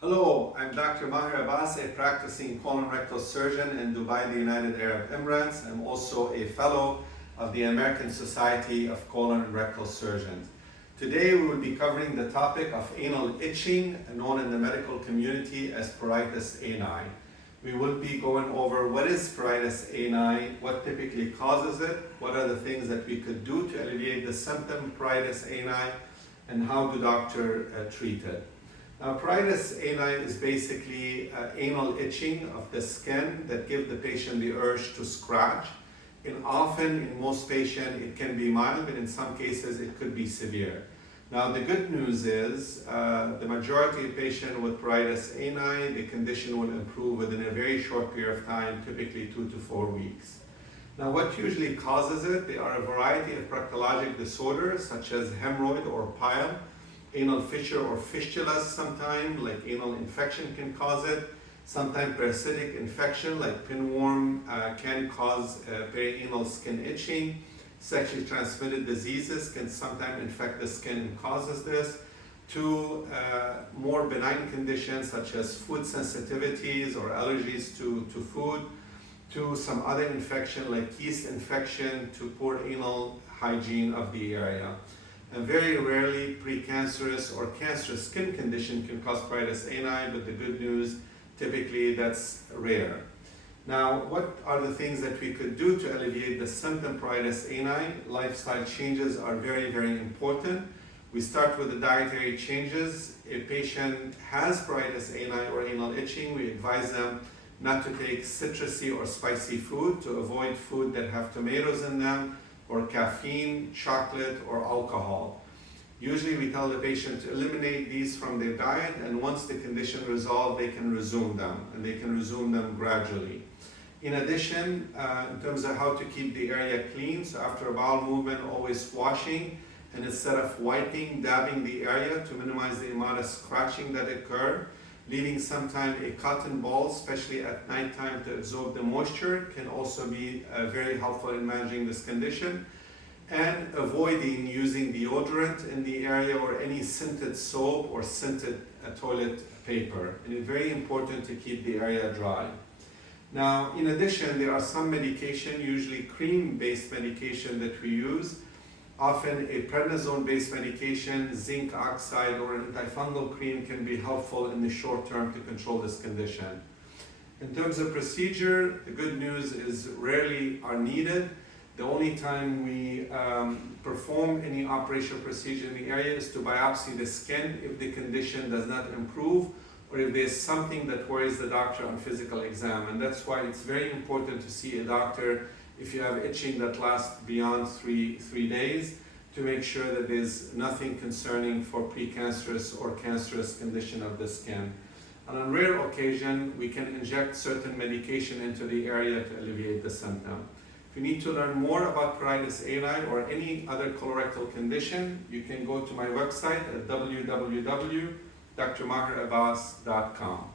Hello, I'm Dr. Maher Abbas, a practicing colorectal surgeon in Dubai, the United Arab Emirates. I'm also a fellow of the American Society of Colon and Rectal Surgeons. Today we will be covering the topic of anal itching, known in the medical community as Pruritis Ani. We will be going over what is Pruritis Ani, what typically causes it, what are the things that we could do to alleviate the symptom Pruritis Ani, and how do doctors treat it. Now, Pruritis Ani is basically anal itching of the skin that gives the patient the urge to scratch. And often, in most patients, it can be mild, but in some cases, it could be severe. Now, the good news is the majority of patients with Pruritis Ani, the condition will improve within a very short period of time, typically 2 to 4 weeks. Now, what usually causes it? There are a variety of proctologic disorders, such as hemorrhoid or pile, anal fissure or fistulas sometimes, like anal infection can cause it. Sometimes parasitic infection like pinworm can cause perianal skin itching. Sexually transmitted diseases can sometimes infect the skin and causes this. To more benign conditions such as food sensitivities or allergies to food. To some other infection like yeast infection, to poor anal hygiene of the area. And very rarely, precancerous or cancerous skin condition can cause Pruritis Ani, but the good news, typically that's rare. Now, what are the things that we could do to alleviate the symptom Pruritis Ani? Lifestyle changes are very, very important. We start with the dietary changes. If a patient has Pruritis Ani or anal itching, we advise them not to take citrusy or spicy food, to avoid food that have tomatoes in them, or caffeine, chocolate, or alcohol. Usually we tell the patient to eliminate these from their diet, and once the condition resolves, they can resume them, and they can resume them gradually. In addition, in terms of how to keep the area clean, so after a bowel movement, always washing, and instead of wiping, dabbing the area to minimize the amount of scratching that occurs. Leaving sometimes a cotton ball, especially at nighttime, to absorb the moisture can also be very helpful in managing this condition. And avoiding using deodorant in the area or any scented soap or scented toilet paper. And it's very important to keep the area dry. Now, in addition, there are some medication, usually cream-based medication that we use. Often a prednisone-based medication, zinc oxide, or an antifungal cream can be helpful in the short term to control this condition. In terms of procedure, the good news is rarely are needed. The only time we perform any operational procedure in the area is to biopsy the skin if the condition does not improve or if there's something that worries the doctor on physical exam. And that's why it's very important to see a doctor if you have itching that lasts beyond three days, to make sure that there's nothing concerning for precancerous or cancerous condition of the skin. And on rare occasion, we can inject certain medication into the area to alleviate the symptom. If you need to learn more about Pruritis Ani or any other colorectal condition, you can go to my website at www.drmaherabbas.com.